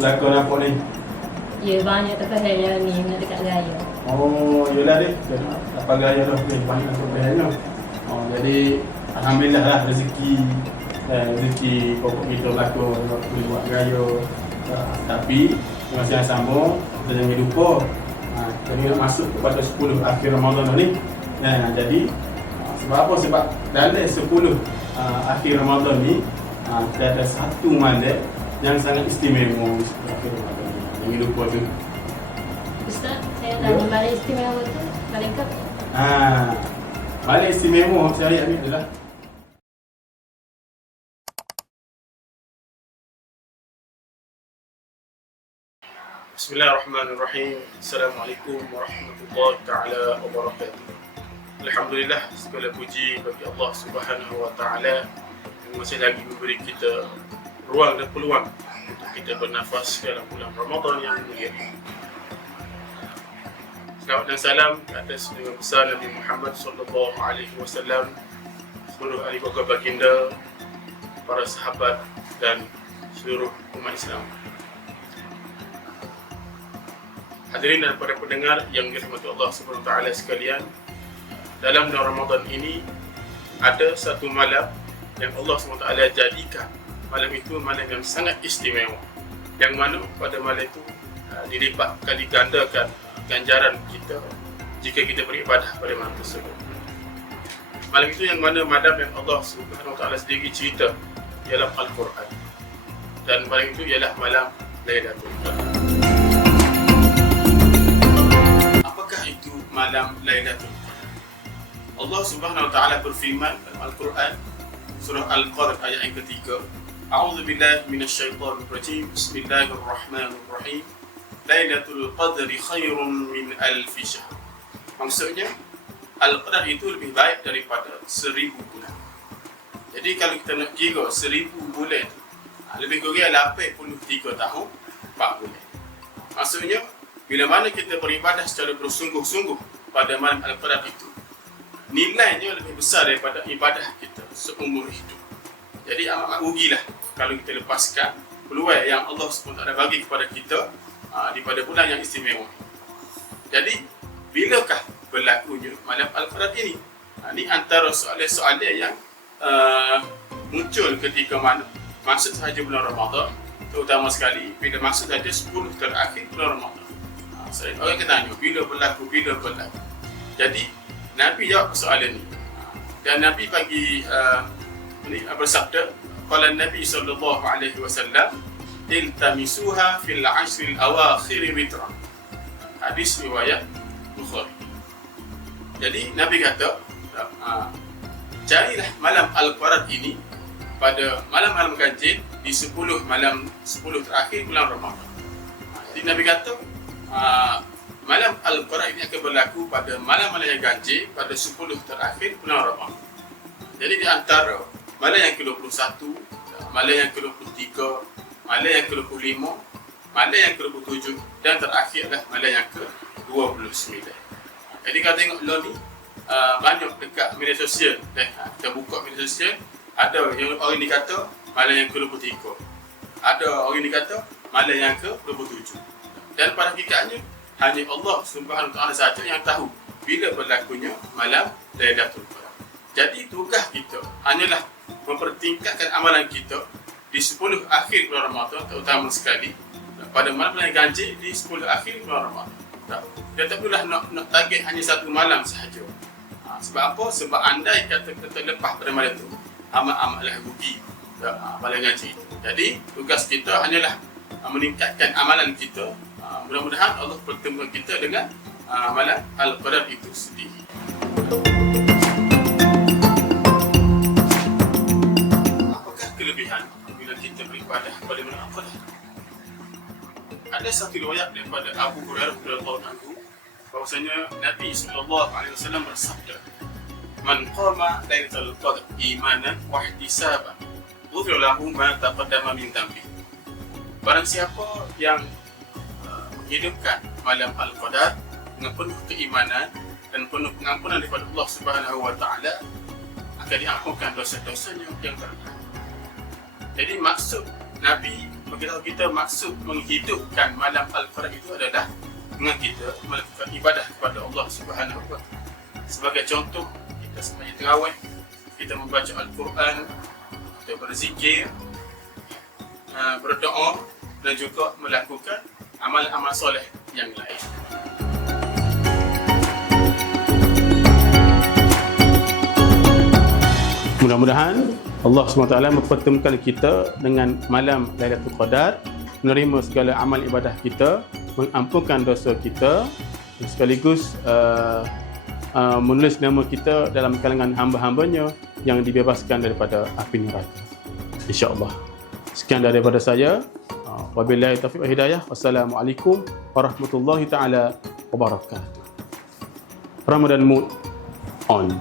lakon apa ni? Ya, banyak terkehel ni nak dekat raya. Oh, yelah dek. Apa gaya dah ni banyak sebenarnya. Oh, jadi alhamdulillah lah rezeki pokok kita berlakon boleh buat gaya. Tapi masa yang sama kita jangan lupa kita nak masuk kepada 10 akhir Ramadan ni. Jadi sebab apa? Sebab dalam 10 akhir Ramadan ni kita ada satu malam yang sangat istimewa di akhir Ramadan ni. Jangan lupa tu. Ustaz, saya tanya malam istimewa tu malaikat. Malam istimewa saya ayat ni adalah Bismillahirrahmanirrahim. Assalamualaikum warahmatullahi taala wabarakatuh. Alhamdulillah, segala puji bagi Allah Subhanahu wa taala yang masih lagi memberi kita ruang dan peluang untuk kita bernafas dalam bulan Ramadan yang mulia. Salawat dan salam atas junjungan besar Nabi Muhammad sallallahu alaihi wasallam, seluruh ahli keluarga baginda, para sahabat dan seluruh umat Islam. Hadirin dan para pendengar yang dirahmati Allah Subhanahu wa taala sekalian, dalam bulan Ramadan ini ada satu malam yang Allah Subhanahu wa taala jadikan malam itu malam yang sangat istimewa, yang mana pada malam itu dilipat kali gandakan ganjaran kita jika kita beribadah pada malam tersebut. Malam itu yang mana malam yang Allah Subhanahu wa taala sendiri cerita dalam Al-Quran, dan malam itu ialah malam Lailatul Qadar. Apakah itu malam Lailatul Qadar? Allah Subhanahu wa taala berfirman dalam Al-Quran surah Al-Qadr ayat yang ketiga, A'udzu billahi minasyaitonir rajim. Bismillahirrahmanirrahim. Lailatul Qadri khairun min alfi syahr. Maksudnya Al-Qadar itu lebih baik daripada 1000 bulan. Jadi kalau kita nak kira 1000 bulan, lebih kurang 83 tahun 4 bulan. Maksudnya bila mana kita beribadah secara bersungguh-sungguh pada malam Al-Qadar itu, nilainya lebih besar daripada ibadah kita seumur hidup. Jadi amat rugilah kalau kita lepaskan peluang yang Allah SWT bagi kepada kita pada bulan yang istimewa. Jadi bilakah berlakunya malam Al-Qadar ini? Ini antara soalan-soalan yang muncul ketika mana masuk sahaja bulan Ramadan, terutama sekali bila masuk sahaja 10 terakhir bulan Ramadan. Orang akan tanya bila berlaku. Jadi Nabi jawab soalan ini, dan Nabi bagi bersabda, qala Nabi sallallahu alaihi wasallam, iltamisuha fil ashril awakhir witra. Hadis riwayat Bukhari. Jadi Nabi kata, carilah malam Al-Qadar ini pada malam-malam ganjil di 10 terakhir bulan Ramadan. Jadi Nabi kata malam Al-Qadar ini akan berlaku pada malam-malam yang ganjil pada 10 terakhir bulan Ramadan. Jadi di antara malam yang ke-21, malam yang ke-23, malam yang ke-25, malam yang ke-27 dan terakhir adalah malam yang ke-29. Jadi kalau tengok lo ni banyak dekat media sosial, kita buka media sosial, ada yang orang ni kata malam yang ke-23, ada orang ni kata malam yang ke-27. Dan pada hakikatnya hanya Allah Subhanahu wa taala sahaja yang tahu bila berlakunya malam Lailatul Qadar. Jadi tugas kita hanyalah mempertingkatkan amalan kita di 10 akhir bulan Ramadan, terutama sekali pada malam-malam ganjil di 10 akhir bulan Ramadan. Kita tak perlulah nak target hanya satu malam sahaja. Sebab apa? Sebab andai kata kita lepas pada malam itu, amat-amatlah rugi malam ganjil itu. Jadi tugas kita hanyalah meningkatkan amalan kita. Mudah-mudahan Allah pertemukan kita dengan malam Al-Qadar itu sendiri. Apakah kelebihan bila kita beribadah pada malam Al-Qadar? Ada satu riwayat daripada Abu Hurairah radhiyallahu anhu bahwasanya Nabi sallallahu alaihi wasallam bersabda, "Man qama lailatul qadr imanan wa ihtisaban, ghufira lahu ma taqaddama min dhanbi." Barang siapa yang menghidupkan malam Al-Qadar dengan penuh keimanan dan penuh pengampunan daripada Allah Subhanahu wa taala, akan diampunkan dosa-dosanya yang telah. Jadi maksud Nabi beritahu kita maksud menghidupkan malam Al-Qadar itu adalah dengan kita melakukan ibadah kepada Allah Subhanahu wa Ta'ala. Sebagai contoh, kita sembahyang tarawih, kita membaca Al-Quran, kita berzikir, berdoa dan juga melakukan amal-amal soleh yang lain. Mudah-mudahan Allah SWT mempertemukan kita dengan malam Lailatul Qadar, menerima segala amal ibadah kita, mengampunkan dosa kita, sekaligus menulis nama kita dalam kalangan hamba-hambanya yang dibebaskan daripada api neraka, insya-Allah. Sekian daripada saya. Wabillahi taufiq wal hidayah. Wassalamualaikum warahmatullahi taala wabarakatuh. Ramadan Mood on.